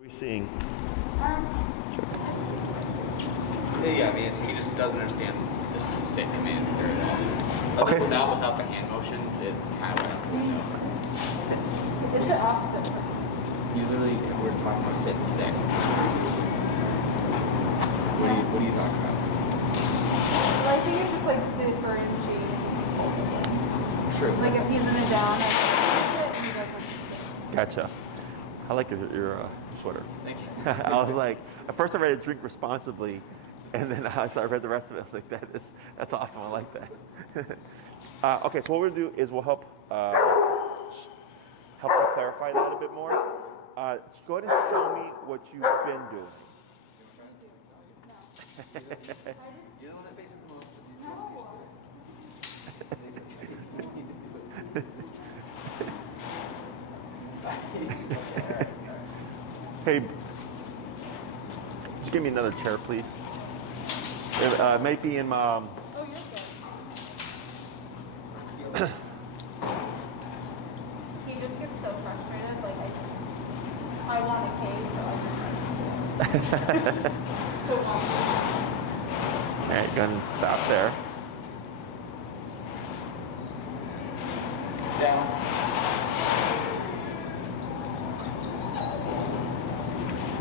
What are we seeing? Yeah, I mean, he just doesn't understand the sit command very well. Okay. Without the hand motion, it kind of went out the window. Sit. It's the opposite. You literally, we're talking about sit today. What are you talking about? Well, I think it's just like differentiating. True. Like if he's in a down, I can sit and he doesn't sit. Gotcha. I like your sweater. Thank you. I was like, at first I read it drink responsibly, and then so I read the rest of it. I was like, that's awesome. I like that. Okay, so what we'll do is we'll help you clarify that a bit more. Go ahead and show me what you've been doing. You're the one that faces the most. Hey, just give me another chair, please. It might be in my. Oh, you're good. He just gets so frustrated. Like I want a cake, so I just go on. All right, go ahead and stop there. Down.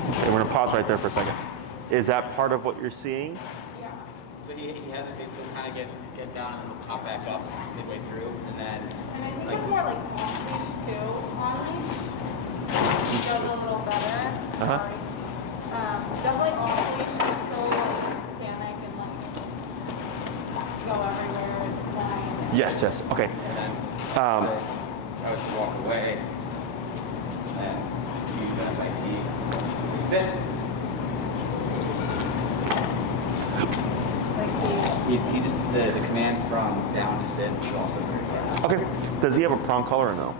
Okay, we're gonna pause right there for a second. Is that part of what you're seeing? Yeah. So he hesitates to kind of get down and pop back up midway through, and then. And I think it's more like on leash too. On leash, he does a little better. Uh-huh. Sorry. Definitely on leash until like panic and like go everywhere and whine. Yes. Okay. And then so I was to walk away, and then you SIT. You sit. Like He just the command from down to sit is also very hard. Okay. Does he have a prong collar or no?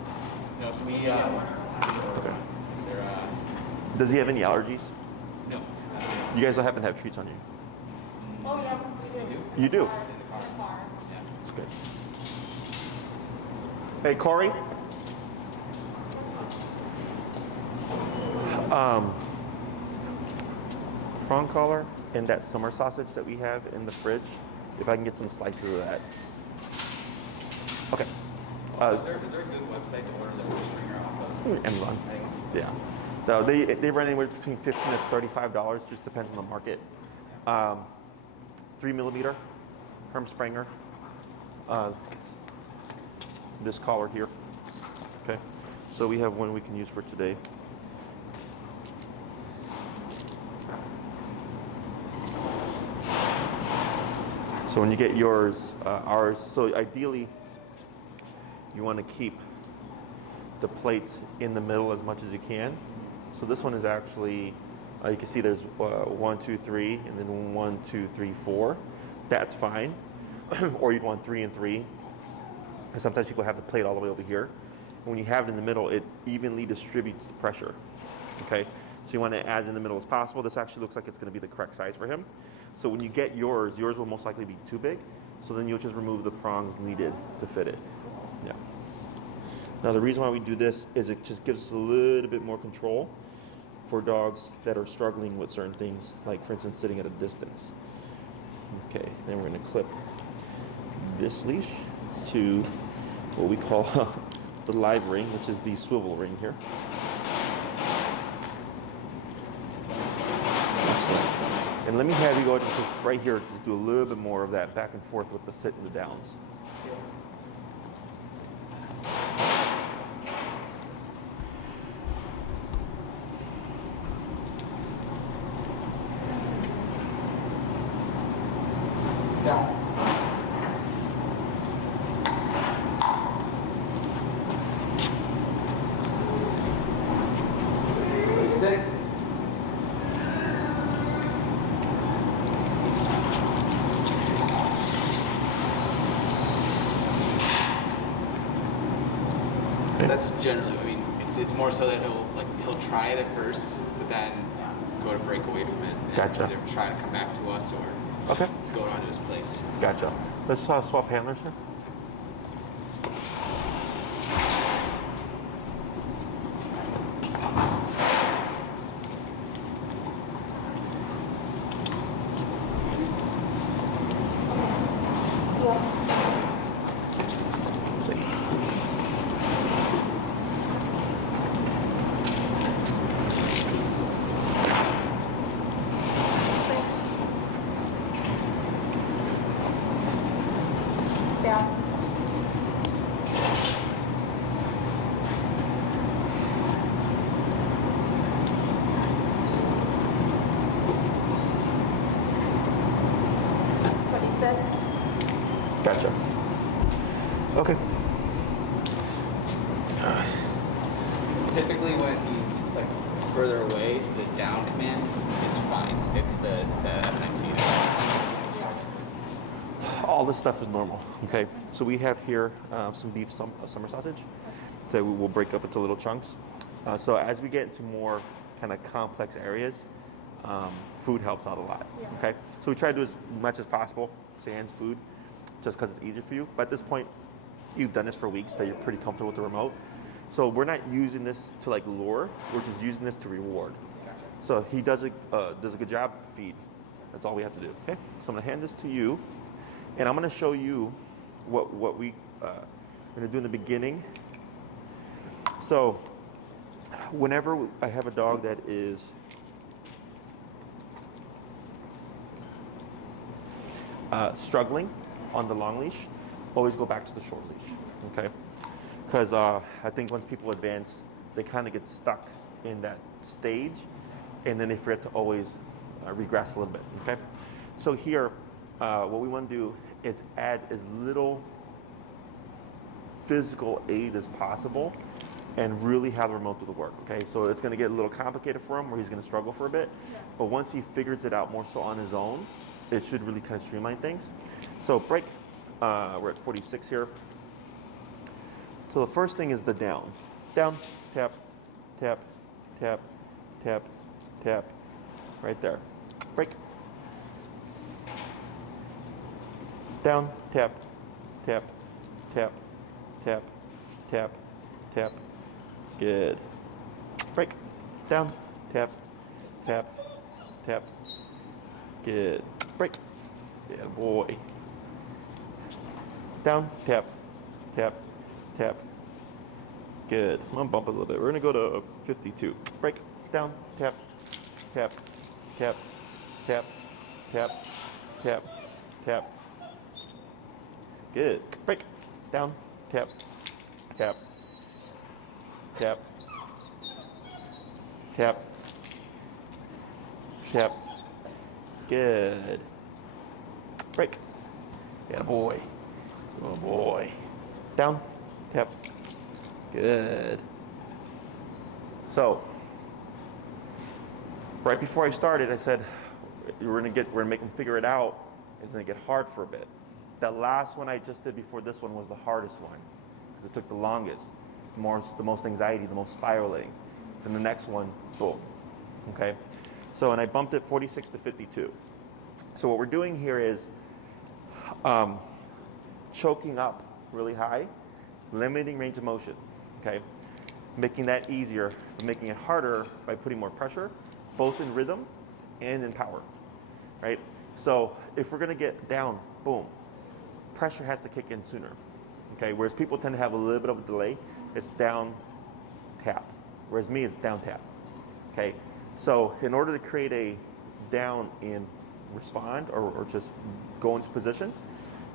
No, so we Okay. they're Does he have any allergies? no. You guys don't happen to have treats on you? Oh yeah, we do. You do? In the car. Yeah. That's good. Hey, Corey. Prawn collar and that summer sausage that we have in the fridge. If I can get some slices of that. Okay. Is there a good website to order the fish stringer off of? Amazon. Anyone? Yeah. So they run anywhere between $15 to $35. Just depends on the market. 3mm Herm Sprenger. This collar here. Okay. So we have one we can use for today. So when you get yours, ours, so ideally you want to keep the plate in the middle as much as you can. So this one is actually, you can see there's 1, 2, 3, and then 1, 2, 3, 4. That's fine. Or you'd want 3 and 3. And sometimes people have the plate all the way over here. And when you have it in the middle, it evenly distributes the pressure. Okay? So you want it as in the middle as possible. This actually looks like it's going to be the correct size for him. So when you get yours will most likely be too big. So then you'll just remove the prongs needed to fit it. Yeah. Now the reason why we do this is it just gives us a little bit more control for dogs that are struggling with certain things, like for instance sitting at a distance. Okay, then we're going to clip this leash to what we call the live ring, which is the swivel ring here. Excellent. And let me have you go just right here, just do a little bit more of that back and forth with the sit and the downs. Down. Sit. That's generally, I mean, it's more so that he'll try it at first, but then go to break away from it. And Gotcha. either try to come back to us or Okay. go on to his place. Gotcha. Let's swap handlers here. Typically, when he's like further away, the down command is fine. It's the SIT. All this stuff is normal. Okay, so we have here some beef summer sausage that we will break up into little chunks. So as we get into more kind of complex areas, food helps out a lot. Okay, so we try to do as much as possible, sans food, just because it's easier for you. But at this point, you've done this for weeks, that you're pretty comfortable with the remote. So we're not using this to like lure, we're just using this to reward. So he does a good job, feed. That's all we have to do. Okay, so I'm gonna hand this to you, and I'm gonna show you what we're gonna do in the beginning. So whenever I have a dog that is struggling on the long leash, always go back to the short leash, okay? Because I think once people advance, they kind of get stuck in that stage, and then they forget to always regress a little bit, okay? So here, what we want to do is add as little physical aid as possible and really have the remote do the work, okay? So it's going to get a little complicated for him where he's going to struggle for a bit, but once he figures it out more so on his own, it should really kind of streamline things. So break, we're at 46 here. So the first thing is the down. Down, tap, tap, tap, tap, tap, right there. Break. Down, tap, tap, tap, tap, tap, tap. Good. Break. Down, tap, tap, tap. Good. Break. Yeah, boy. Down, tap, tap, tap. Good. I'm gonna bump it a little bit. We're gonna go to 52. Break. Down, tap, tap, tap, tap, tap, tap, tap. Good. Break. Down, tap, tap, tap, tap, tap. Good. Break. Yeah, boy. Oh boy. Down. Tap. Good. So, right before I started, I said we're gonna make them figure it out. It's gonna get hard for a bit. That last one I just did before this one was the hardest one because it took the longest, the most anxiety, the most spiraling. Then the next one, boom. Okay. So, and I bumped it 46 to 52. So what we're doing here is choking up really high, limiting range of motion, okay? Making that easier, but making it harder by putting more pressure, both in rhythm and in power, right? So if we're gonna get down, boom, pressure has to kick in sooner, okay? Whereas people tend to have a little bit of a delay, it's down, tap. Whereas me, it's down, tap, okay? So in order to create a down in respond or just go into position,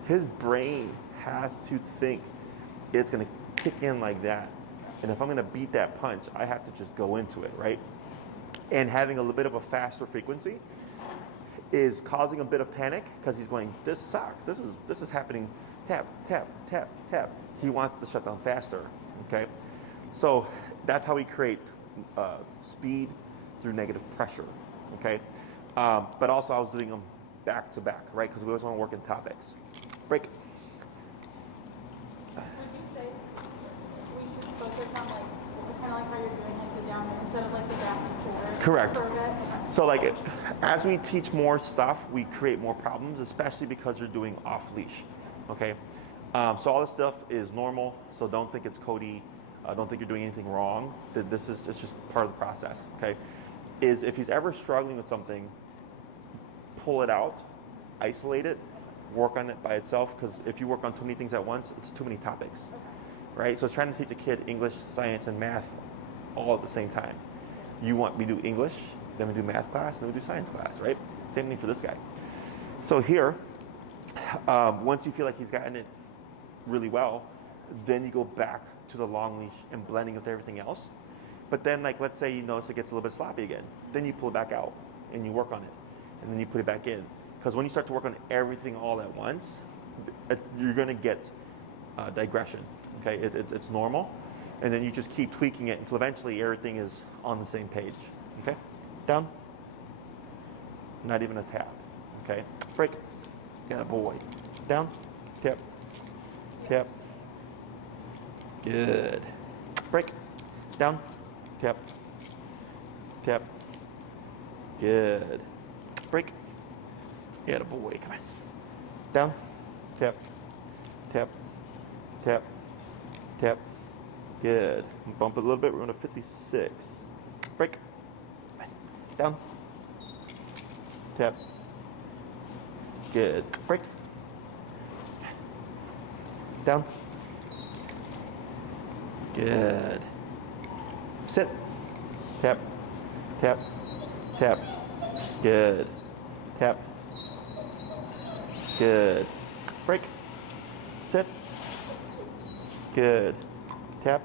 his brain has to think it's going to kick in like that. And if I'm going to beat that punch, I have to just go into it, right? And having a little bit of a faster frequency is causing a bit of panic because he's going, this sucks. This is happening. Tap, tap, tap, tap. He wants to shut down faster, okay? So that's how we create speed through negative pressure, okay? But also I was doing them back to back, right? Because we always want to work in topics. Break. Would you say we should focus on like kind of like how you're doing like the down instead of like the back and forward? Correct. For a bit? Okay. So like as we teach more stuff, we create more problems, especially because you're doing off leash, okay? So all this stuff is normal, so don't think it's Kodi. Don't think you're doing anything wrong. This is it's just part of the process, okay? Is if he's ever struggling with something, pull it out, isolate it, work on it by itself, because if you work on too many things at once, it's too many topics, right? So it's trying to teach a kid English, science, and math all at the same time. We do English, then we do math class, then we do science class, right? Same thing for this guy. So here, once you feel like he's gotten it really well, then you go back to the long leash and blending with everything else. But then, like, let's say you notice it gets a little bit sloppy again. Then you pull it back out and you work on it. And then you put it back in. Because when you start to work on everything all at once, you're going to get digression. Okay, it's normal. And then you just keep tweaking it until eventually everything is on the same page. Okay? Down. Not even a tap. Okay? Break. Got a boy. Down. Tap. Tap. Good. Break. Down. Tap. Tap. Good. Break. Got a boy. Come on. Down. Tap. Tap. Tap. Tap. Good. Bump it a little bit. We're going to 56. Break. Down. Tap. Good. Break. Down. Good. Sit. Tap. Tap. Tap. Good. Tap. Good. Break. Sit. Good. Tap.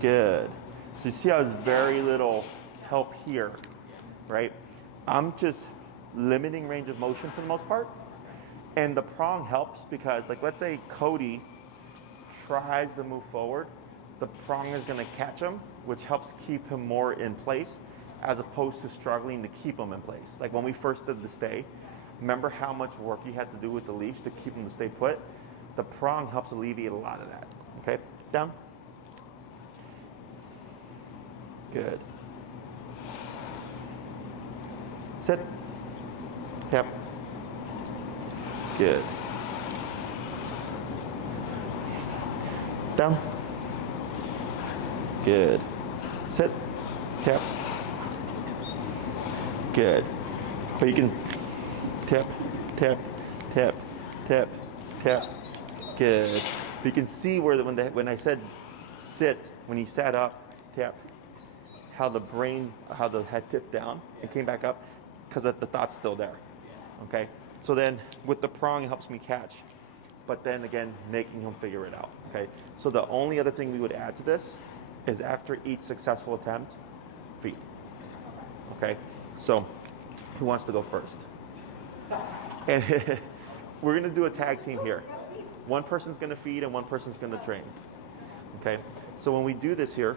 Good. So you see how there's very little help here, right? I'm just limiting range of motion for the most part. And the prong helps because, like, let's say Kodi tries to move forward, the prong is going to catch him, which helps keep him more in place as opposed to struggling to keep him in place. Like when we first did the stay, remember how much work you had to do with the leash to keep him to stay put? The prong helps alleviate a lot of that. Okay, down. Good. Sit. Tap. Good. Down. Good. Sit. Tap. Good. But you can tap, tap, tap, tap, tap. Good. But you can see where when I said sit, when he sat up, tap, how the head tipped down and came back up because the thought's still there. Okay? So then with the prong, it helps me catch. But then again, making him figure it out. Okay? So the only other thing we would add to this is after each successful attempt, feed. Okay? So who wants to go first? And we're going to do a tag team here. One person's going to feed and one person's going to train. Okay? So when we do this here,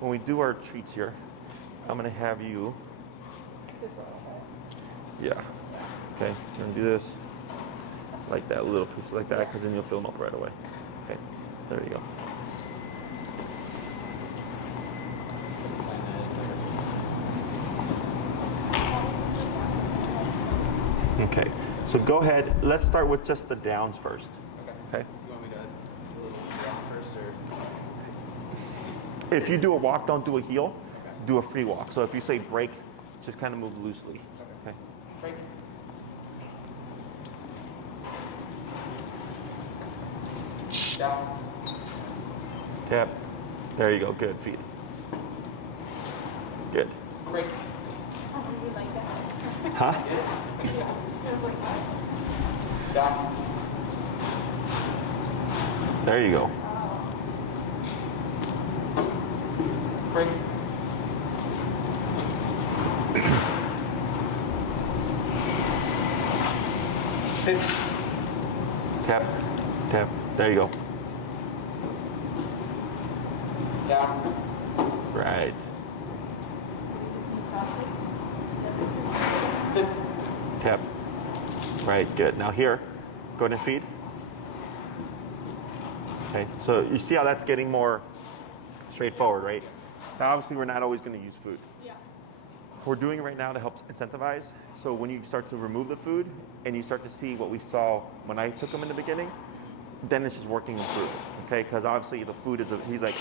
when we do our treats here, I'm going to have you. Yeah. Okay, so we're going to do this like that, little piece like that, because then you'll fill them up right away. Okay, there you go. Okay, so go ahead. Let's start with just the downs first. Okay. You want me to down first or? If you do a walk, don't do a heel. Do a free walk. So if you say break, just kind of move loosely. Okay. Break. Down. Tap. There you go. Good. Feed. Good. Break. You like that? Huh? Down. There you go. Break. Sit. Tap. Tap. There you go. Down. Right. Sit. Tap. Right. Good. Now here, go ahead and feed. Okay. So you see how that's getting more straightforward, right? Now obviously we're not always going to use food. Yeah. We're doing it right now to help incentivize. So when you start to remove the food and you start to see what we saw when I took him in the beginning, then it's just working him through it, okay? Because obviously the food he's like,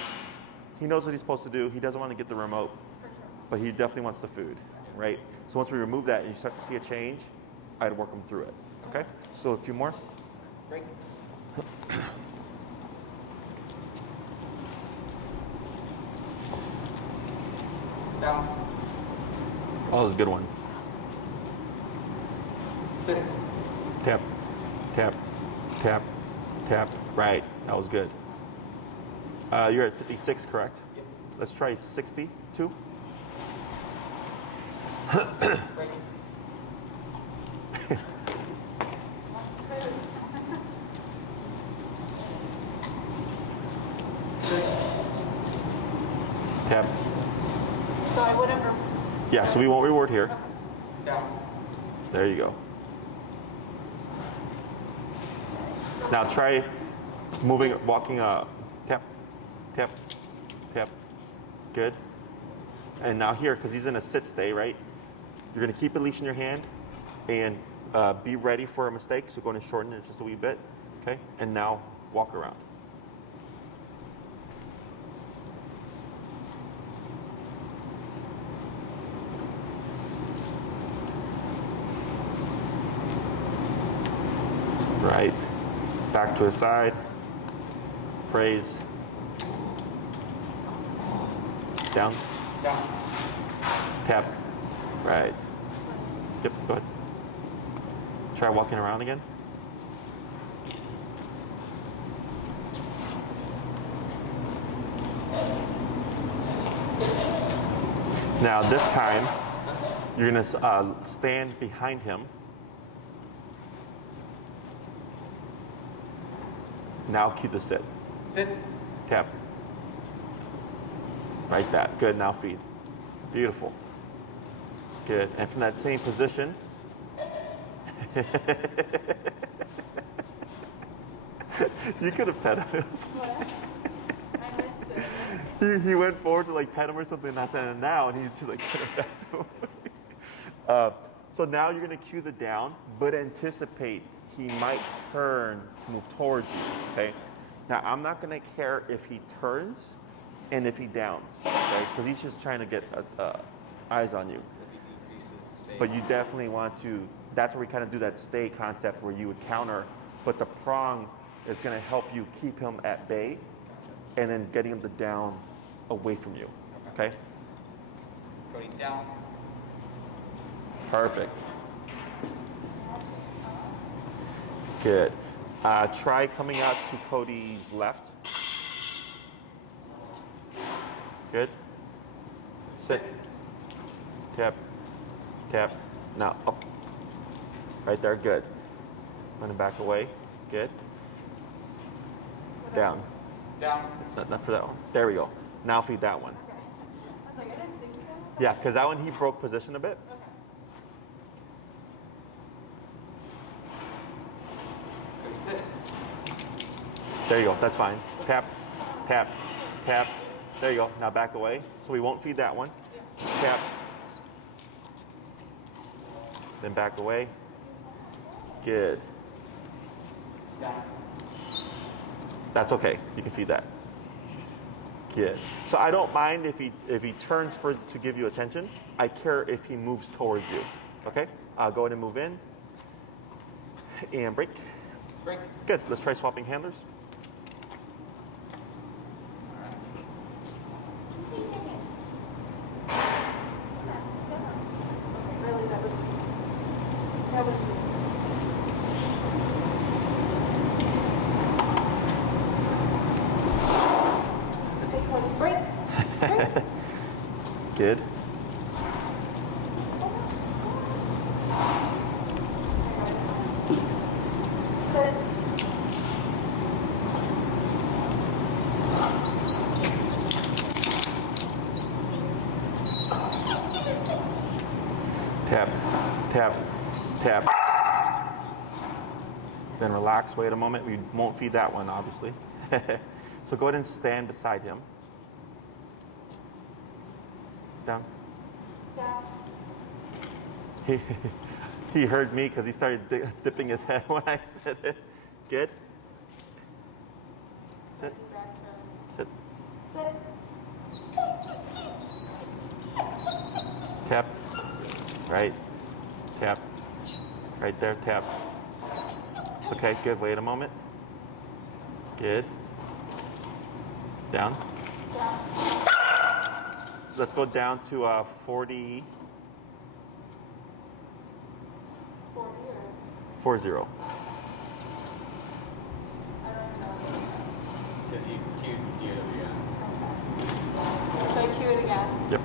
he knows what he's supposed to do. He doesn't want to get the remote, but he definitely wants the food, right? So once we remove that and you start to see a change, I'd work him through it, okay? So a few more. Break. Down. Oh, that was a good one. Sit. Tap, tap, tap, tap. Right, that was good. You're at 56, correct? Yep. Let's try 62. Break. Tap. So I wouldn't. Yeah, so we won't reward here. Okay. Down. There you go. Now try moving, walking, tap, tap, tap. Good. And now here, because he's in a sit stay, right? You're gonna keep a leash in your hand and be ready for a mistake. So going to shorten it just a wee bit, okay? And now walk around. Right. Back to his side. Praise. Down. Down. Tap. Right. Yep, go ahead. Try walking around again. Now this time, you're gonna stand behind him. Now cue the sit. Sit. Tap. Like that. Good. Now feed. Beautiful. Good. And from that same position, you could have pet him. What? I missed it. He went forward to like pet him or something, and I said now, and he just like put it back to him. So now you're gonna cue the down, but anticipate he might turn to move towards you. Okay. Now I'm not gonna care if he turns and if he downs, okay? Because he's just trying to get eyes on you. If he decreases the stage. But you definitely want to. That's where we kind of do that stay concept where you would counter, but the prong is going to help you keep him at bay, and then getting him to down away from you. Okay. Kodi, down. Perfect. Good. Try coming out to Kodi's left. Good. Sit. Tap. Tap. Now up. Right there. Good. I'm gonna back away. Good. Down. Down. Not for that one. There we go. Now feed that one. Okay. I was like, I didn't think so. Yeah, because that one he broke position a bit. Okay. Sit. There you go. That's fine. Tap. Tap. Tap. There you go. Now back away. So we won't feed that one. Tap. Then back away. Good. Down. That's okay. You can feed that. Good. So I don't mind if he turns to give you attention. I care if he moves towards you. Okay? Go ahead and move in. And break. Break. Good. Let's try swapping handlers. Really, that was break. Break. Good. Sit. Tap. Tap. Tap. Then relax. Wait a moment. We won't feed that one, obviously. So go ahead and stand beside him. Down. Down. He heard me because he started dipping his head when I said it. Good. Sit. Sit. Sit. Tap. Right. Tap. Right there. Tap. Okay. Good. Wait a moment. Good. Down. Down. Let's go down to 40. 40 or 40. I don't know. Sit. You cue it again. So I cue it again. Yep.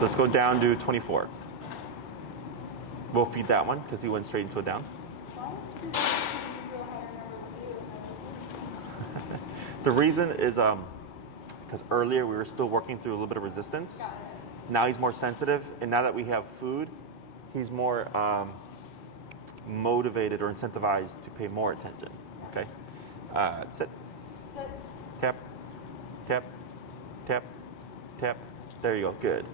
Let's go down to 24. We'll feed that one because he went straight into a down. Why? The reason is because earlier we were still working through a little bit of resistance. Got it. Now he's more sensitive, and now that we have food, he's more motivated or incentivized to pay more attention. Okay, sit, Sit. tap, tap, tap, tap. There you go. Good.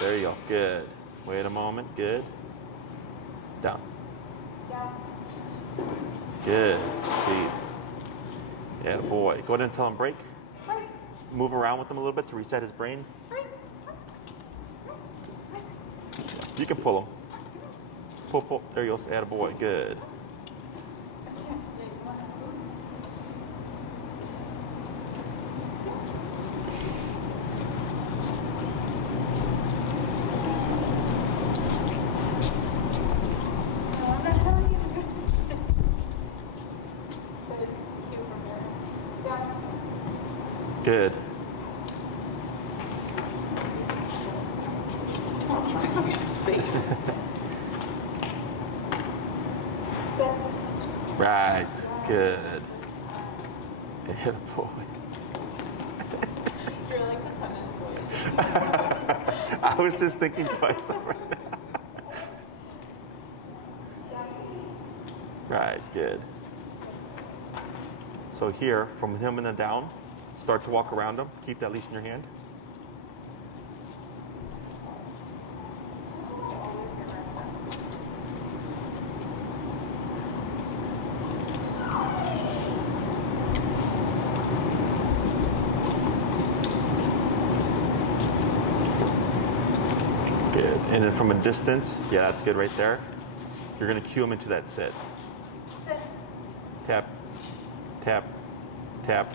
There you go. Good. Wait a moment. Good. Down. Down. Good. Feed. Yeah, boy. Go ahead and tell him break. Break. Move around with him a little bit to reset his brain. Break. You can pull him. Pull, pull. There you go. Attaboy. Good. I'm not telling you. That is cute from there. Down. Good. Come on, try to give me some space. Sit. Right. Good. Attaboy. You're like the tennis boy. I was just thinking to myself right now. Right, good. So here, from him and then down, start to walk around him. Keep that leash in your hand. Good. And then from a distance, yeah, that's good right there. You're going to cue him into that sit. Sit. Tap, tap, tap.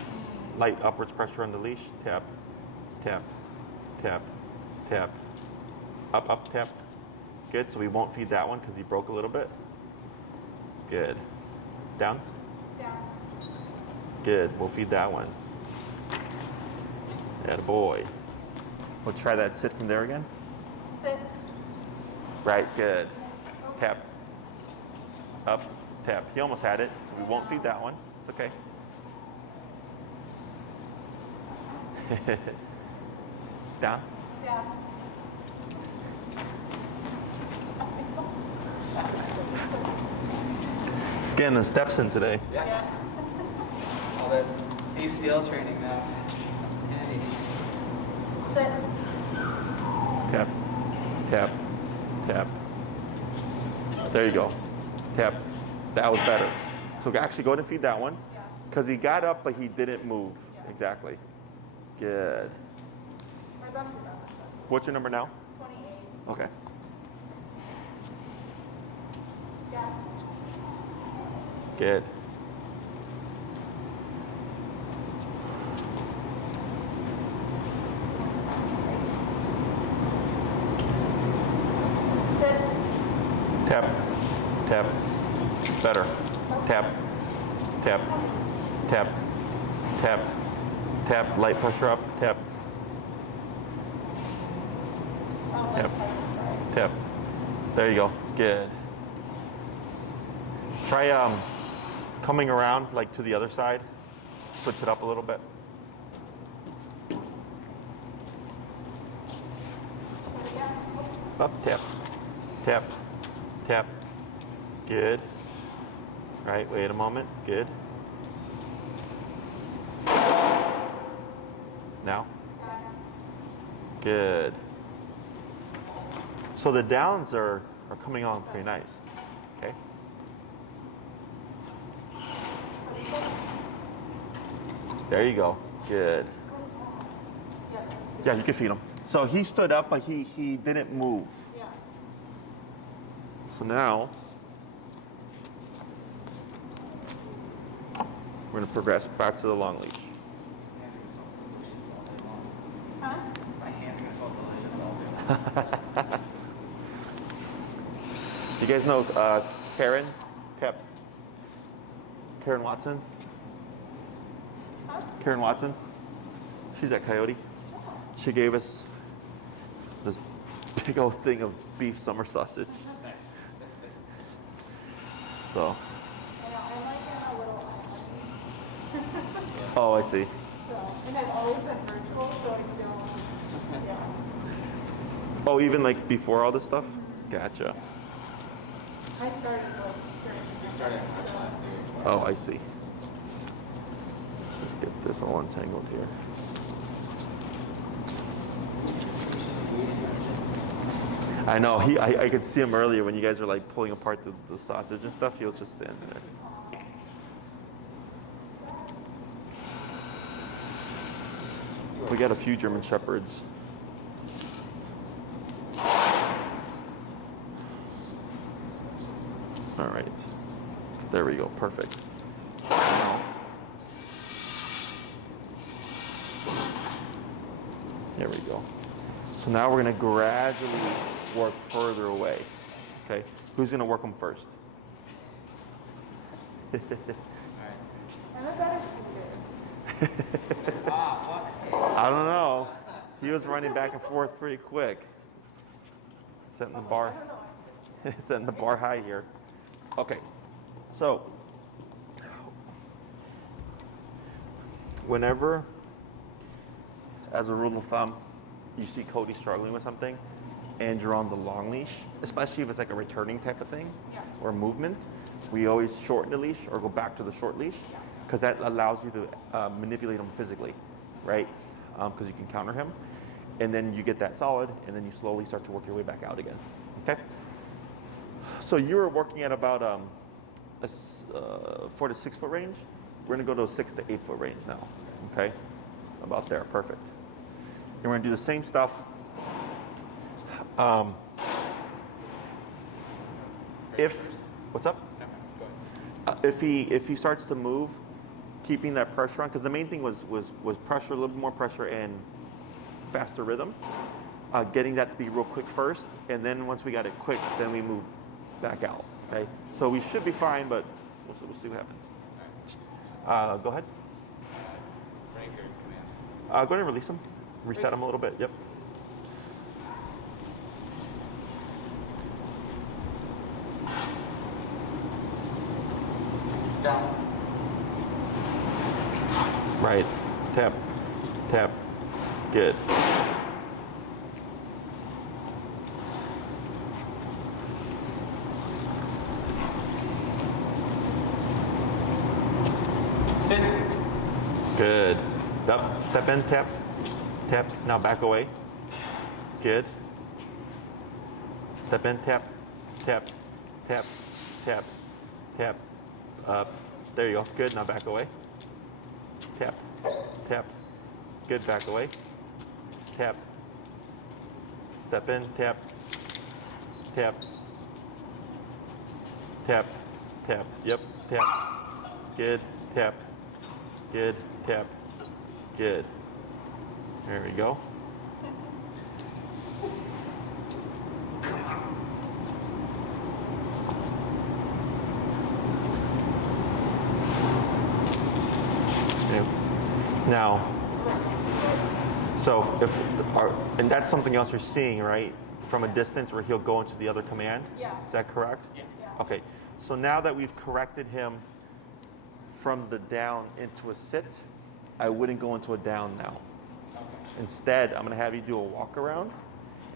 Light upwards pressure on the leash. Tap, tap, tap, tap. Up, up, tap. Good. So we won't feed that one because he broke a little bit. Good. Down. Down. Good. We'll feed that one. Attaboy. We'll try that sit from there again. Sit. Right. Good. Tap. Up. Tap. He almost had it, so we won't feed that one. It's okay. Down. Down. He's getting the steps in today. Yeah. All that ACL training now. Handy. Sit. Tap. Tap. Tap. There you go. Tap. That was better. So actually go ahead and feed that one. Yeah. Because he got up, but he didn't move. Yeah. Exactly. Good. My gums are done. What's your number now? 28. Okay. Down. Good. Sit. Tap. Tap. Better. Tap. Tap. Tap. Tap. Tap. Light pressure up. Tap. Oh, Yep. sorry. Tap. There you go. Good. Try coming around like to the other side. Switch it up a little bit. Up, tap, tap, tap. Good. Right, wait a moment. Good. Now. Good. So the downs are coming on pretty nice. Okay. There you go. Good. Yeah, you can feed him. So he stood up, but he didn't move. Yeah. So now we're going to progress back to the long leash. Huh? My hands are so delicious all day. You guys know Karen? Karen Watson? Huh? Karen Watson? She's at Coyote. She gave us this big old thing of beef summer sausage. So, I know, I like it a little. Oh, I see. So, and I've always been virtual, so I don't, yeah. Oh, even like before all this stuff? Gotcha. I started like You started last year. Oh, I see. Let's just get this all untangled here. I know, I could see him earlier when you guys were like pulling apart the sausage and stuff. He was just standing there. We got a few German Shepherds. All right. There we go. Perfect. Now, there we go. So now we're going to gradually work further away. Okay. Who's going to work them first? All right. I'm a better shooter. I don't know. He was running back and forth pretty quick. Setting the bar, setting the bar high here. Okay, so whenever, as a rule of thumb, you see Kodi struggling with something and you're on the long leash, especially if it's like a returning type of thing or movement, we always shorten the leash or go back to the short leash because that allows you to manipulate him physically, right? Because you can counter him. And then you get that solid and then you slowly start to work your way back out again, okay? So you were working at about a 4 to 6 foot range. We're gonna go to a 6 to 8 foot range now, okay? About there, perfect. And we're gonna do the same stuff. What's up? If he starts to move, keeping that pressure on, because the main thing was pressure, a little bit more pressure and faster rhythm. Getting that to be real quick first, and then once we got it quick, then we move back out. Okay, so we should be fine, but we'll see what happens. Go ahead. Break or command? Go ahead and release him. Reset him a little bit. Yep. Down. Right. Tap. Tap. Good. Sit. Good. Up. Step in. Tap. Tap. Now back away. Good. Step in. Tap. Tap. Tap. Tap. Tap. Up. There you go. Good. Now back away. Tap. Tap. Good. Back away. Tap. Step in. Tap. Tap. Tap. Tap. Yep. Tap. Good. Tap. Good. Tap. Good. There we go. Yep. Now, so and that's something else you're seeing, right? From a distance where he'll go into the other command? Yeah. Is that correct? Yeah. Okay, so now that we've corrected him from the down into a sit, I wouldn't go into a down now. Okay. Instead, I'm gonna have you do a walk around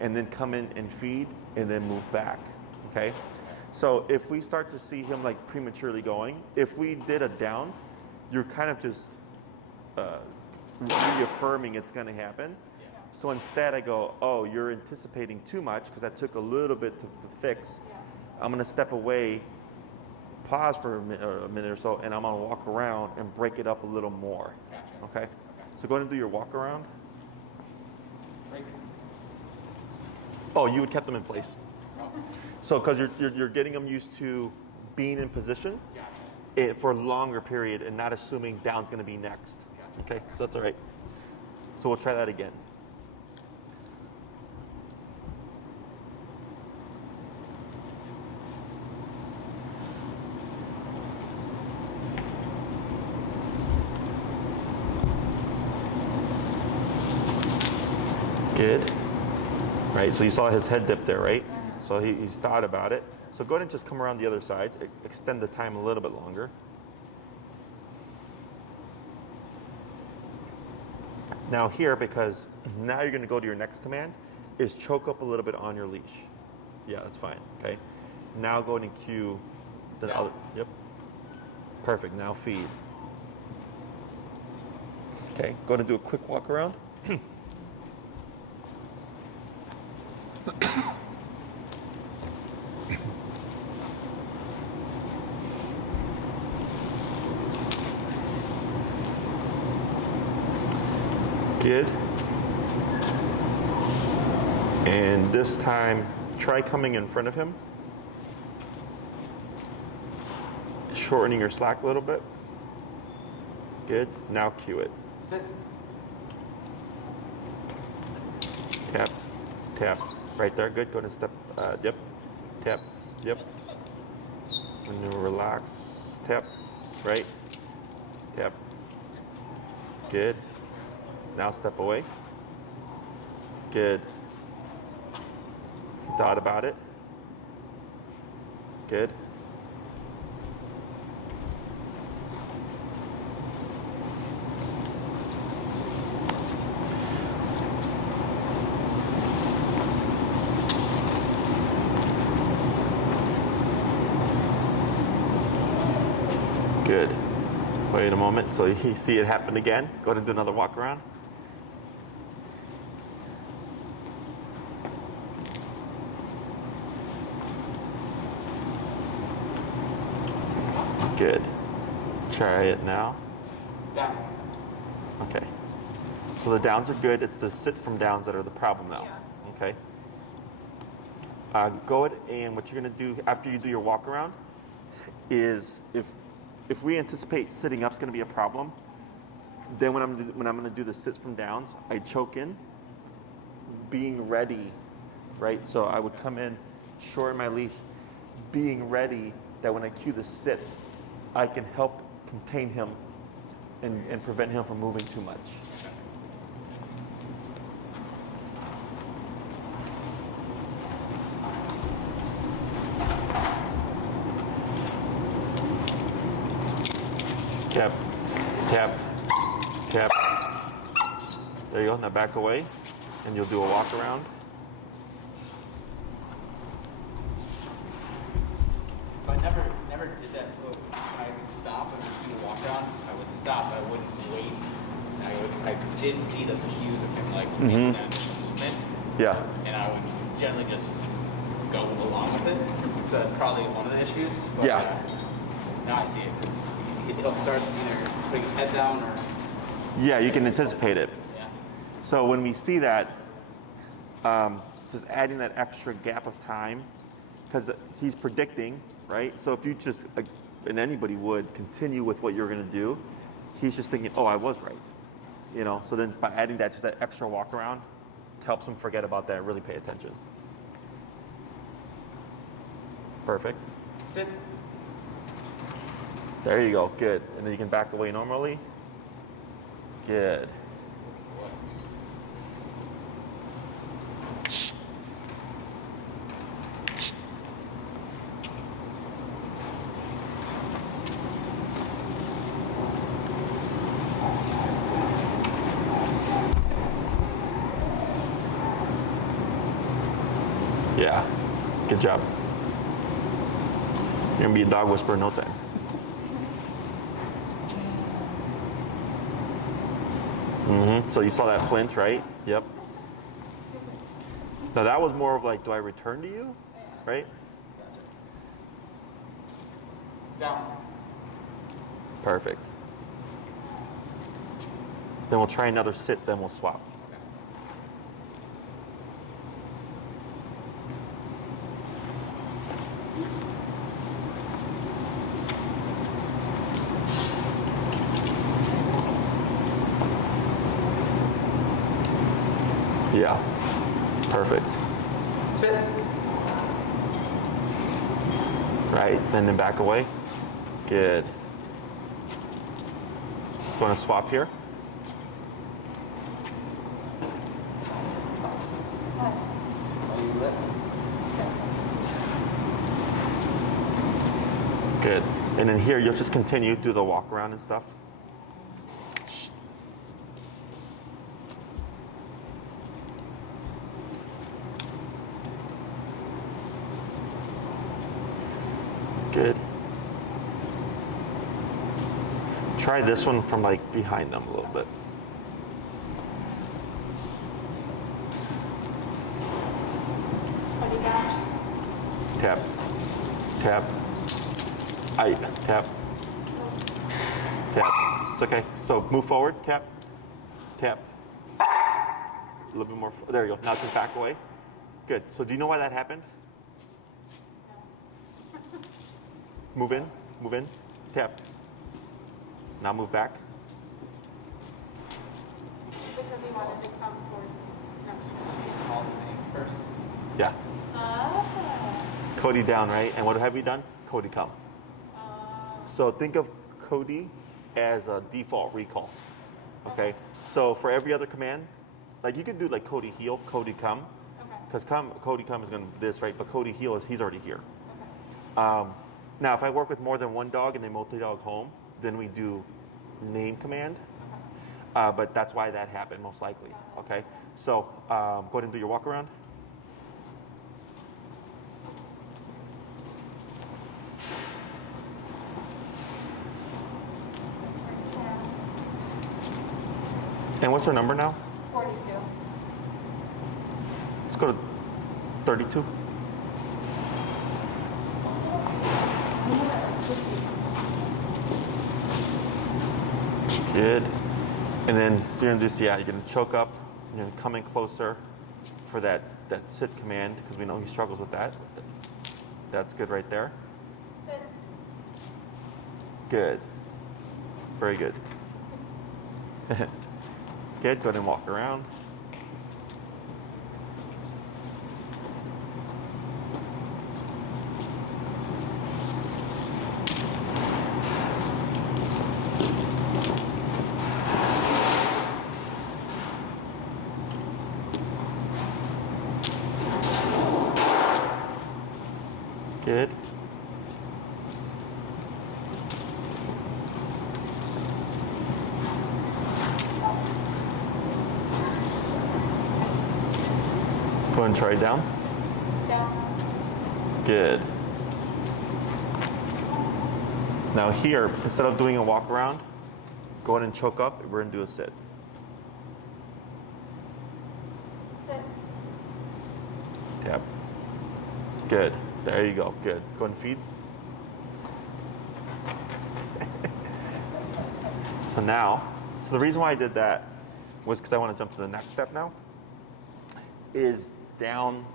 and then come in and feed and then move back, okay? So if we start to see him like prematurely going, if we did a down, you're kind of just reaffirming it's gonna happen. Yeah. So instead I go, oh, you're anticipating too much because that took a little bit to fix. I'm gonna step away, pause for a minute or so, and I'm gonna walk around and break it up a little more. Gotcha. Okay? So go ahead and do your walk around. Break. Oh, you would kept them in place. Oh. So because you're getting them used to being in position Gotcha. for a longer period and not assuming down's gonna be next. Gotcha. Okay, so that's all right. So we'll try that again. Good. Right, so you saw his head dip there, right? So he's thought about it. So go ahead and just come around the other side, extend the time a little bit longer. Now here, because now you're going to go to your next command, is choke up a little bit on your leash. Yeah, that's fine. Okay. Now go ahead and cue the other. Yep. Perfect. Now feed. Okay. Go ahead and do a quick walk around. Good. And this time, try coming in front of him. Shortening your slack a little bit. Good. Now cue it. Sit. Tap, tap. Right there. Good. Go ahead and step. Yep. Tap. Yep. When you relax, tap. Right. Tap. Good. Now step away. Good. Thought about it. Good. Good. Wait a moment. So you see it happen again. Go ahead and do another walk around. Good. Try it now. Down. Okay. So the downs are good. It's the sit from downs that are the problem now. Yeah. Okay. Go ahead, and what you're going to do after you do your walk around is if we anticipate sitting up is going to be a problem, then when I'm going to do the sits from downs, I choke in, being ready, right? So I would come in, shorten my leash, being ready that when I cue the sit, I can help contain him and prevent him from moving too much. Tap, tap, tap. There you go. Now back away, and you'll do a walk around. So I never did that move. When I would stop and do a walk around, I would stop. I wouldn't wait. I did see those cues of him like making that movement, Yeah. and I would generally just go along with it. So that's probably one of the issues. But, Yeah. Now I see it. It'll start either putting his head down or. Yeah, you can anticipate it. Yeah. So when we see that, just adding that extra gap of time, because he's predicting, right? So if you just, and anybody would, continue with what you're going to do, he's just thinking, oh, I was right. You know, so then by adding that, just that extra walk around, helps him forget about that and really pay attention. Perfect. Sit. There you go, good. And then you can back away normally. Good. Yeah, good job. You're gonna be a dog whisperer in no time. So you saw that flinch, right? Yep. Now that was more of like, do I return to you? Right? Down. Perfect. Then we'll try another sit, then we'll swap. Yeah, perfect. Sit. Right, and then back away. Good. Let's go and swap here. Good. And then here, you'll just continue, do the walk around and stuff. Try this one from like behind them a little bit. What do you got? Tap, tap, I tap, tap. It's okay. So move forward, tap, tap. A little bit more. There you go. Now just back away. Good. So do you know why that happened? Move in, tap. Now move back. Because he wanted to come towards me. All the same. First. Yeah. Ah. Kodi down, right? And what have we done? Kodi come. So think of Kodi as a default recall. Okay? So for every other command, like you could do like Kodi heal, Kodi come. Okay. Because Kodi come is going to this, right? But Kodi heal is he's already here. Okay. Now, if I work with more than one dog and they multi-dog home, then we do name command. But that's why that happened, most likely. Okay? So go ahead and do your walk around. And what's her number now? 42. Let's go to 32. Good. And then you're gonna do, yeah, you're gonna choke up, you're gonna come in closer for that sit command, because we know he struggles with that. That's good right there. Sit. Good. Very good. Good, go ahead and walk around. Good. Go ahead and try it down. Down. Good. Now here, instead of doing a walk around, go ahead and choke up. We're gonna do a sit. Sit. Tap. Good. There you go. Good. Go ahead and feed. So the reason why I did that was because I want to jump to the next step now. Is down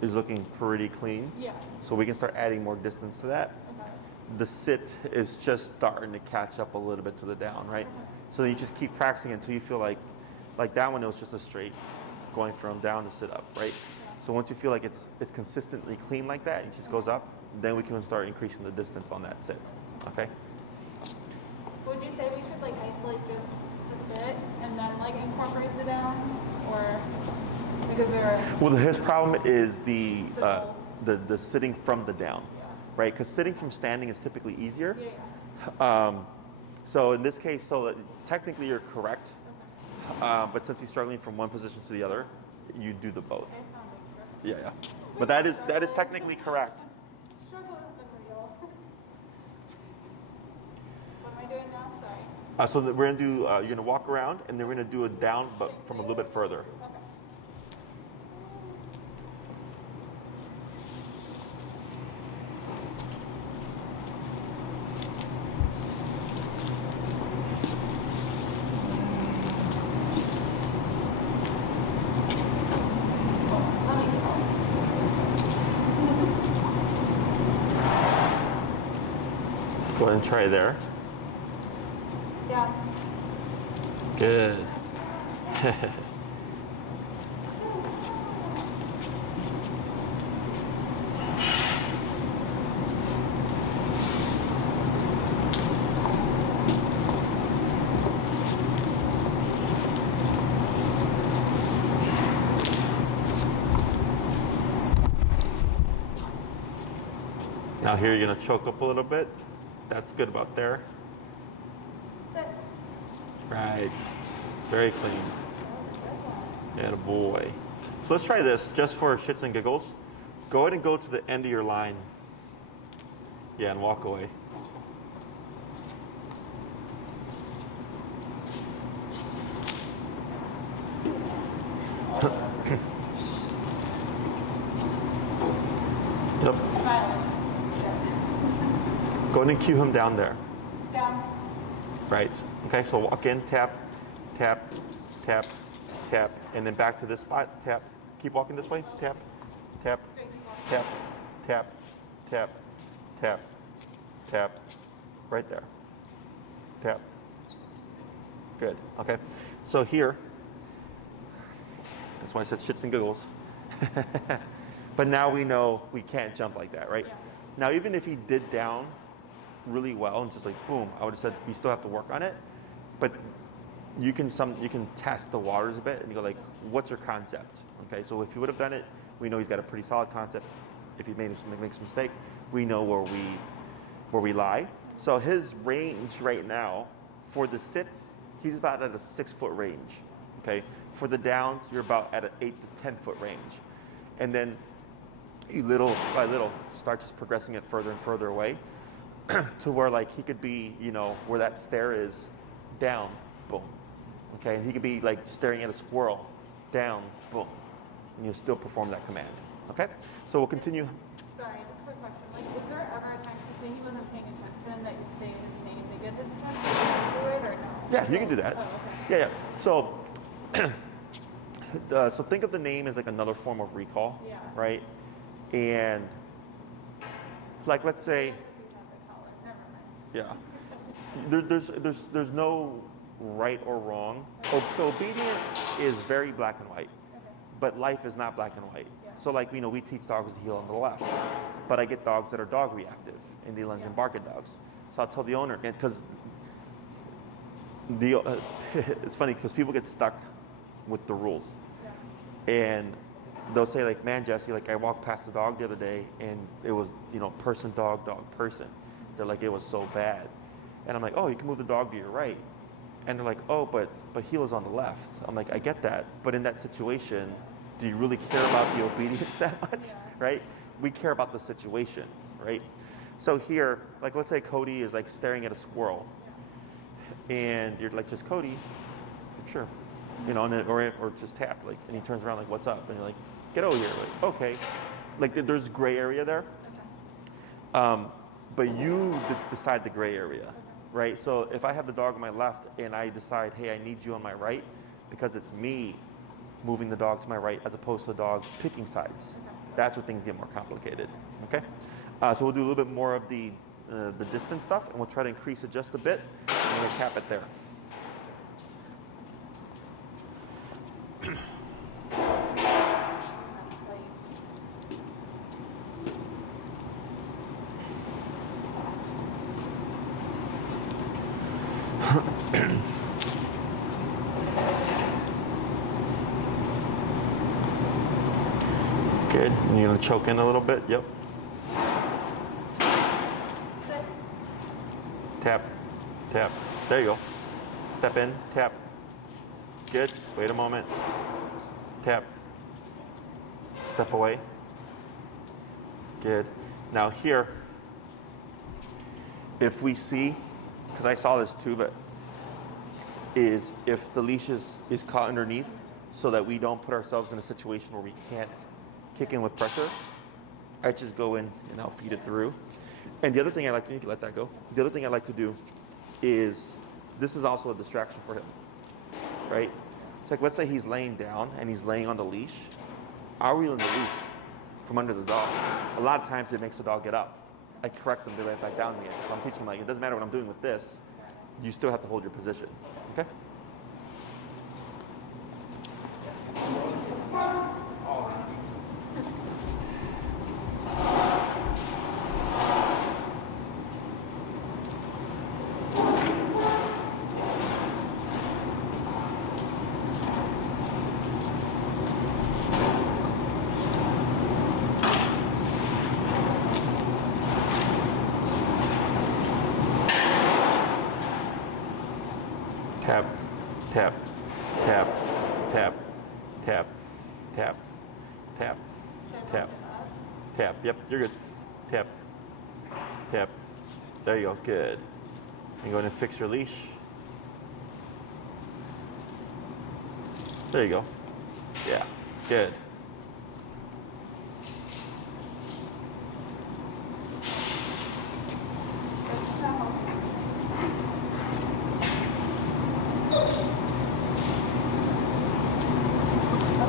is looking pretty clean. Yeah. So we can start adding more distance to that. Okay. The sit is just starting to catch up a little bit to the down, right? So you just keep practicing until you feel like that one, it was just a straight going from down to sit up, right? So once you feel like it's consistently clean like that, it just goes up, then we can start increasing the distance on that sit, okay? Would you say we should like isolate just the sit and then like incorporate the down, or because they're Well, his problem is the both. sitting from the down, right? Because sitting from standing is typically easier. Yeah. So in this case, technically you're correct, but since he's struggling from one position to the other, you do the both. I just want to make sure. Yeah. But that is technically correct. Struggle has been real. What am I doing now? Sorry. So we're gonna do. You're gonna walk around, and then we're gonna do a down, but from a little bit further. Okay. Go ahead and try there. Yeah. Good. Now here you're gonna choke up a little bit. That's good about there. Sit. Right. Very clean. And a boy. So let's try this just for shits and giggles. Go ahead and go to the end of your line. Yeah, and walk away. Go ahead and cue him down there. Down. Right. Okay, so walk in, tap, tap, tap, tap, and then back to this spot, tap. Keep walking this way, tap, tap, tap, tap, tap, tap, tap, right there. Tap. Good, okay. So here, that's why I said shits and giggles. But now we know we can't jump like that, right? Yeah. Now, even if he did down really well and just like boom, I would have said we still have to work on it. But you can test the waters a bit and you go like, what's your concept? Okay, so if he would have done it, we know he's got a pretty solid concept. If he makes a mistake, we know where we lie. So his range right now for the sits, he's about at a 6 foot range. Okay, for the downs, you're about at an 8 to 10 foot range, and then you little by little start just progressing it further and further away to where like he could be, you know, where that stair is, down, boom. Okay, and he could be like staring at a squirrel, down, boom, and you'll still perform that command. Okay, so we'll continue. Sorry, just a quick question. Like, was there ever a time to say he wasn't paying attention that you say his name to get his attention to it, or no? Yeah, you can do that. Oh, okay. Yeah. So, so think of the name as like another form of recall, Yeah. right? And like, let's say, Never mind. yeah, there's no right or wrong. So obedience is very black and white, Okay. but life is not black and white. Yeah. So like, you know, we teach dogs to heel on the left, but I get dogs that are dog reactive and they lunge and bark at dogs. So I'll tell the owner, because it's funny because people get stuck with the rules. Yeah. And they'll say like, man, Jesse, like I walked past the dog the other day and it was, you know, person, dog, dog, person. They're like, it was so bad. And I'm like, oh, you can move the dog to your right. And they're like, oh, but heel is on the left. I'm like, I get that. But in that situation, do you really care about the obedience that much, right? We care about the situation, right? So here, like let's say Kodi is like staring at a squirrel. And you're like, just Kodi, sure. You know, and then, or just tap, like, and he turns around like, what's up? And you're like, get over here, like, okay. Like there's gray area there. But you decide the gray area, right? So if I have the dog on my left and I decide, hey, I need you on my right, because it's me moving the dog to my right as opposed to the dog picking sides. That's where things get more complicated, okay? So we'll do a little bit more of the distance stuff, and we'll try to increase it just a bit, and we'll cap it there. Good. And you're gonna choke in a little bit. Yep. Sit. Tap. Tap. There you go. Step in. Tap. Good. Wait a moment. Tap. Step away. Good. Now here, if we see, because I saw this too, but is if the leash is caught underneath so that we don't put ourselves in a situation where we can't kick in with pressure, I just go in and I'll feed it through. And the other thing I like to do, you can let that go. The other thing I like to do is, this is also a distraction for him, right? So like let's say he's laying down and he's laying on the leash. I'll reel in the leash from under the dog. A lot of times it makes the dog get up. I correct them to right back down again. So I'm teaching them like, it doesn't matter what I'm doing with this, you still have to hold your position, okay? Tap, tap, tap, tap, tap, tap, tap, tap, tap. Yep, you're good. Tap, tap. There you go, good. You go in and fix your leash. There you go. Yeah, good.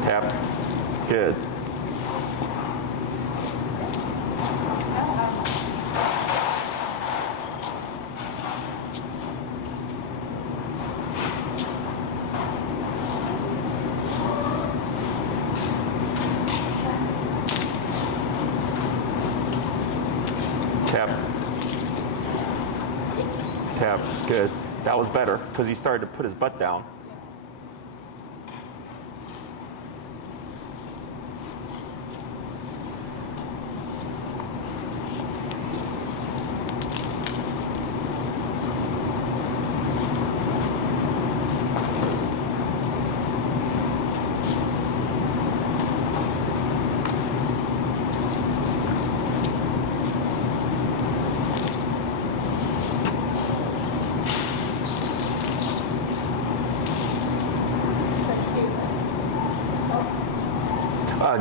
Tap. Good. Tap. Tap. Good. That was better because he started to put his butt down.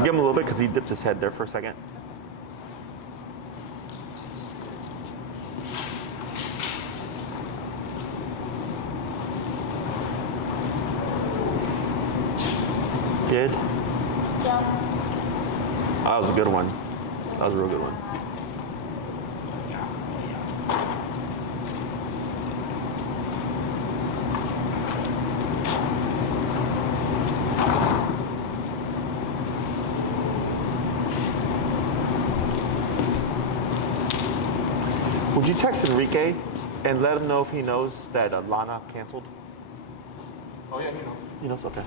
Give him a little bit because he dipped his head there for a second. Good. That was a good one. That was a real good one. Would you text Enrique and let him know if he knows that Lana canceled? Oh yeah, he knows. He knows? Okay.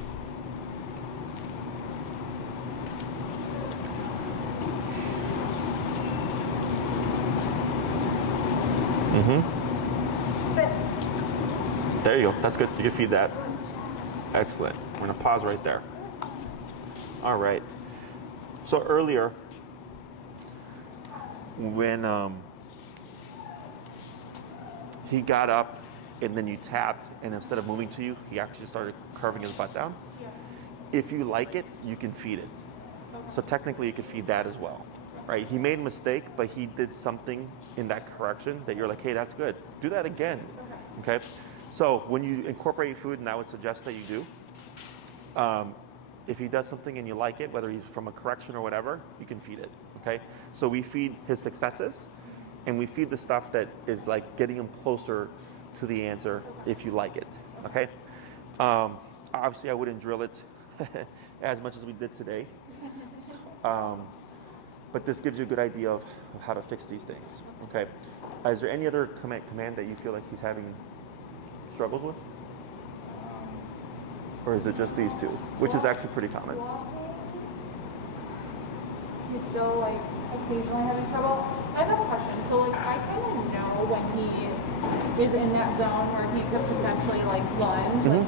There you go. That's good. You can feed that. Excellent. We're going to pause right there. All right. So earlier, when he got up and then you tapped, and instead of moving to you, he actually started curving his butt down. Yeah. If you like it, you can feed it. Okay. So technically you could feed that as well, right? He made a mistake, but he did something in that correction that you're like, hey, that's good. Do that again, okay? So when you incorporate food, and I would suggest that you do, if he does something and you like it, whether he's from a correction or whatever, you can feed it, okay? So we feed his successes, and we feed the stuff that is like getting him closer to the answer if you like it, okay? Obviously, I wouldn't drill it as much as we did today, but this gives you a good idea of how to fix these things, okay? Is there any other command that you feel like he's having struggles with? Or is it just these two, which is actually pretty common? He's still like occasionally having trouble. I have a question. So like I kind of know when he is in that zone where he could potentially like lunge, like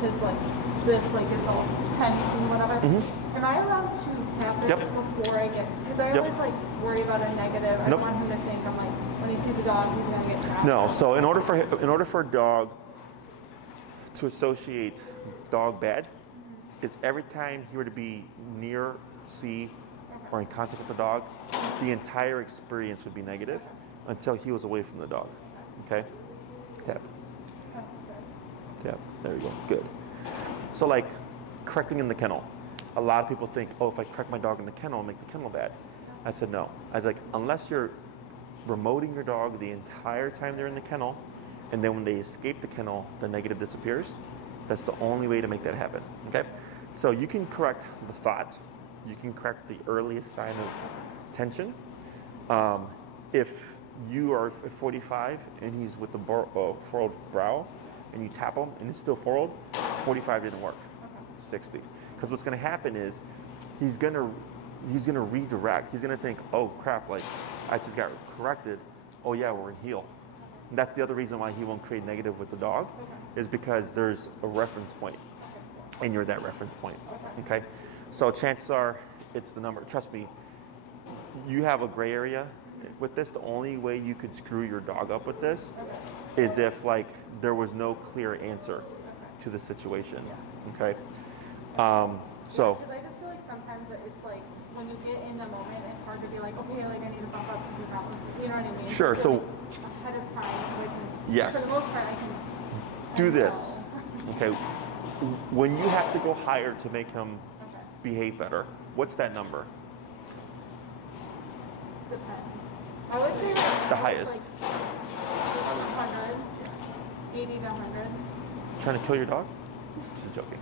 his like this like is all tense and whatever. Am I allowed to tap it before I get? Because I always like worry about a negative. I don't want him to think I'm like when he sees a dog he's gonna get trapped. No. So in order for a dog to associate dog bad, is every time he were to be near, see, or in contact with the dog, the entire experience would be negative until he was away from the dog. Okay? Tap. Tap. There you go. Good. So like correcting in the kennel. A lot of people think, oh, if I correct my dog in the kennel, I'll make the kennel bad. I said no. I was like, unless you're remoting your dog the entire time they're in the kennel, and then when they escape the kennel, the negative disappears. That's the only way to make that happen, okay? So you can correct the thought. You can correct the earliest sign of tension. If you are at 45 and he's with the furrowed brow, and you tap him and it's still furrowed, 45 didn't work, 60. Because what's gonna happen is he's gonna redirect. He's gonna think, oh crap, like I just got corrected. Oh yeah, we're in heel. And that's the other reason why he won't create negative with the dog, is because there's a reference point, and you're that reference point, okay? So chances are it's the number. Trust me, you have a gray area with this. The only way you could screw your dog up with this is if like there was no clear answer to the situation, okay? Because I just feel like sometimes that it's like when you get in the moment, it's hard to be like, okay, like I need to bump up because he's not listening. You know what I mean? Sure. So ahead of time, I can, yes, for the most part, I can do this. Okay. When you have to go higher to make him Okay. behave better, what's that number? Depends. I would say right now The it's highest. like 100, 80 to 100. Trying to kill your dog? Just joking.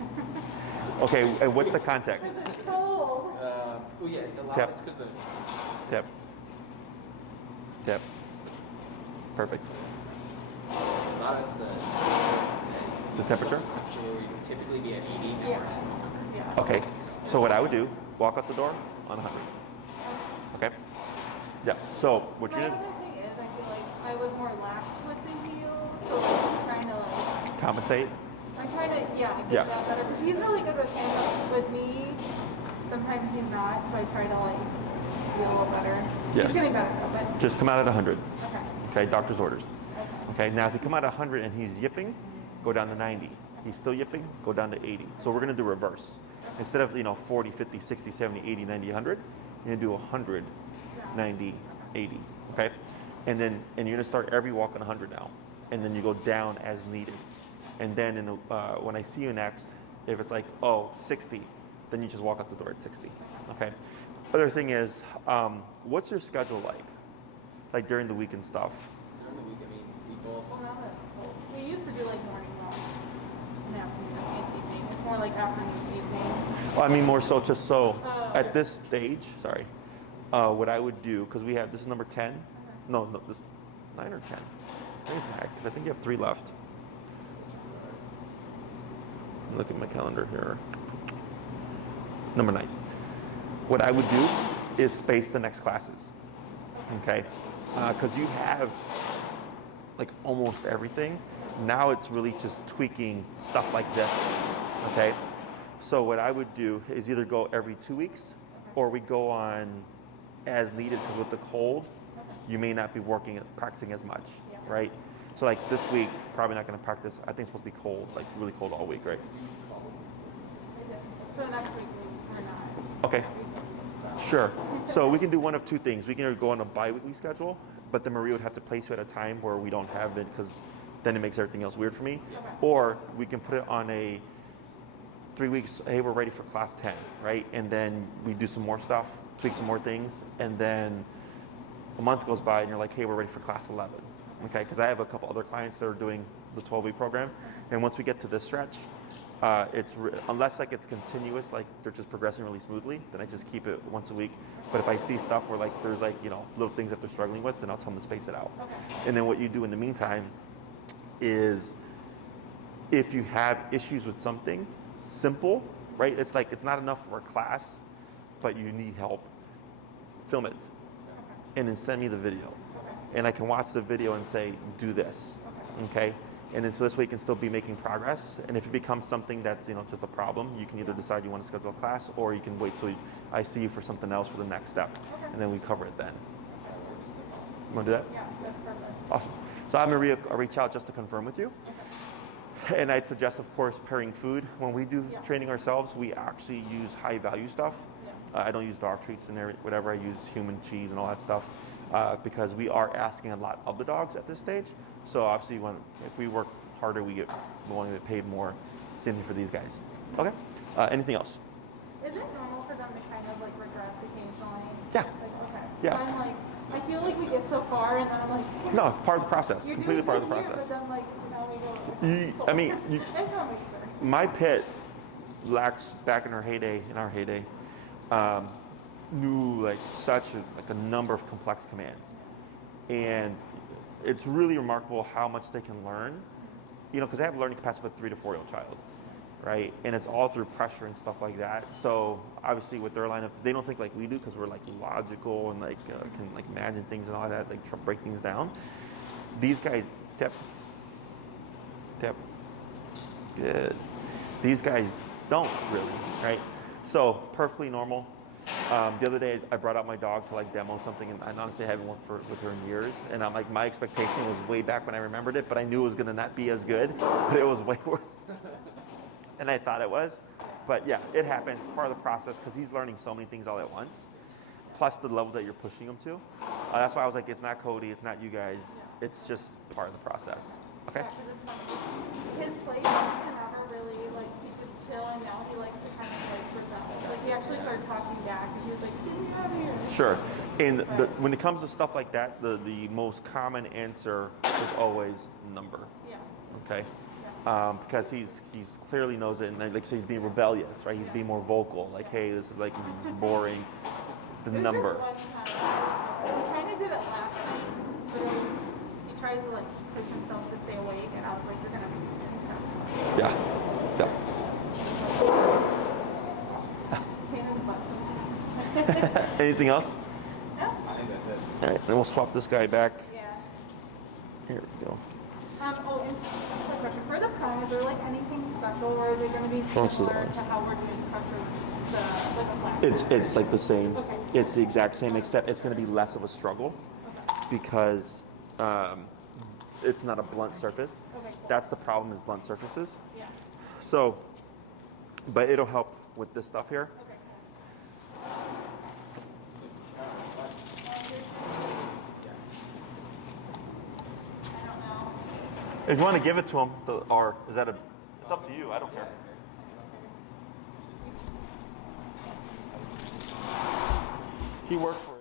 Okay, and what's the context? Because it's cold. Oh yeah, a lot Tap. of it's because the Tap. Tap. Perfect. a lot of it's the temperature? Temperature you can typically be at 80 and Yeah. we're at 100. Yeah. Okay, so what I would do, walk out the door on 100. Okay? Yeah, so what My you're other gonna thing is, I feel like I was more lax with the heel, so like, I'm trying to like, compensate. I'm trying to, get Yeah. that better, because he's really good with him, with me, sometimes he's not, so I try to like, be a little better. Yes. He's getting better though, but, Just come out at 100. okay, Okay, doctor's orders. okay. Okay, now if you come out at 100 and he's yipping, go down to 90. He's still yipping, go down to 80. So we're gonna do reverse. Instead of 40, 50, 60, 70, 80, 90, 100, you're gonna do 100, 90, 80. Okay? And you're gonna start every walk on 100 now. And then you go down as needed. And then when I see you next, if it's like, 60, then you just walk out the door at 60. Okay? Other thing is, what's your schedule like? Like during the week and stuff? During the week, I mean, we both. Well, now that's cold. We used to do like morning walks, and afternoon and evening. It's more like afternoon, evening. Well, I mean more so just so Oh, at okay. this stage, sorry, what I would do, because we have, this is number 10. No, this 9 or 10. I think it's 9, because I think you have 3 left. Look at my calendar here. Number 9. What I would do is space the next classes. Okay? Because you have like almost everything. Now it's really just tweaking stuff like this. Okay? So what I would do is either go every 2 weeks or we go on as needed, because with the cold, you may not be practicing as much, Yeah. right? So like this week, probably not going to practice. I think it's supposed to be cold, like really cold all week, right? So next week we're not. Okay. So. Sure. So we can do one of two things. We can either go on a bi-weekly schedule, but then Maria would have to place you at a time where we don't have it, because then it makes everything else weird for me. Okay. Or we can put it on a 3 weeks, hey, we're ready for class 10, right? And then we do some more stuff, tweak some more things, and then a month goes by and you're like, hey, we're ready for class 11. Okay, because I have a couple other clients that are doing the 12-week program, and once we get to this stretch, unless like it's continuous, like they're just progressing really smoothly, then I just keep it once a week. But if I see stuff where like there's like little things that they're struggling with, then I'll tell them to space it out. Okay. And then what you do in the meantime is, if you have issues with something simple, right? It's like it's not enough for a class, but you need help. Film it, and then send me the video, Okay. and I can watch the video and say, do this. Okay. And then so this way you can still be making progress. And if it becomes something that's just a problem, you can either decide you want to schedule a class, or you can wait till I see you for something else for the next step, and then we cover it then. That works. That's awesome. You want to do that? Yeah, that's perfect. Awesome. So I'm Maria. I'll reach out just to confirm with you. And I'd suggest, of course, pairing food. When we do Yeah. training ourselves, we actually use high value stuff. Yeah. I don't use dog treats and whatever. I use human cheese and all that stuff, because we are asking a lot of the dogs at this stage. So obviously, if we work harder, we want to get paid more. Same thing for these guys. Okay. Anything else? Is it normal for them to kind of like regress occasionally? Yeah. Like, okay. Yeah. So I'm like, I feel like we get so far, and then I'm like, No, part of the process. you're Completely doing part of the good here, process. But then like, now we go. I mean, I just want to make sure. my pit lacks back in our heyday, knew like such a number of complex commands, and it's really remarkable how much they can learn. Because they have learning capacity for a 3 to 4 year old child, right? And it's all through pressure and stuff like that. So obviously with their lineup, they don't think like we do, because we're like logical and like can like imagine things and all that, like try to break things down. These guys, tip, good. These guys don't really, right? So perfectly normal. The other day I brought out my dog to like demo something, and I honestly haven't worked with her in years. And I'm like, my expectation was way back when I remembered it, but I knew it was gonna not be as good, but it was way worse than I thought it was. But yeah, it happens, part of the process, because he's learning so many things all at once, plus the level that you're pushing him to. That's why I was like, it's not Kodi, it's not you guys, it's just part of the process. Okay? Yeah, 'cause it's funny. His play used to never Sure. And when it comes to stuff like that, the most common answer is always number. Yeah. Okay. Because he's clearly knows it, and like say he's being rebellious, right? He's being more vocal. Like, hey, this is like boring. The There's number. Just one time, he kind of did it last night, but he tries to like push himself to stay awake, and I was like, you're gonna be impressed. Yeah. Yeah. Pain in the butt sometimes. Anything else? No? I think that's it. All right. Then we'll swap this guy back. Yeah. Here we go. And another question. For the prong, is there like anything special, or is it going to be Most of similar those. to how we're doing pressure like a flat? It's like the same. Okay. It's the exact same, except it's going to be less of a struggle because it's not a blunt surface. Okay, cool. That's the problem is blunt surfaces. Yeah. So, but it'll help with this stuff here. Okay. I don't know. If you want to give it to him, or is that it's up to you. I don't care. He worked for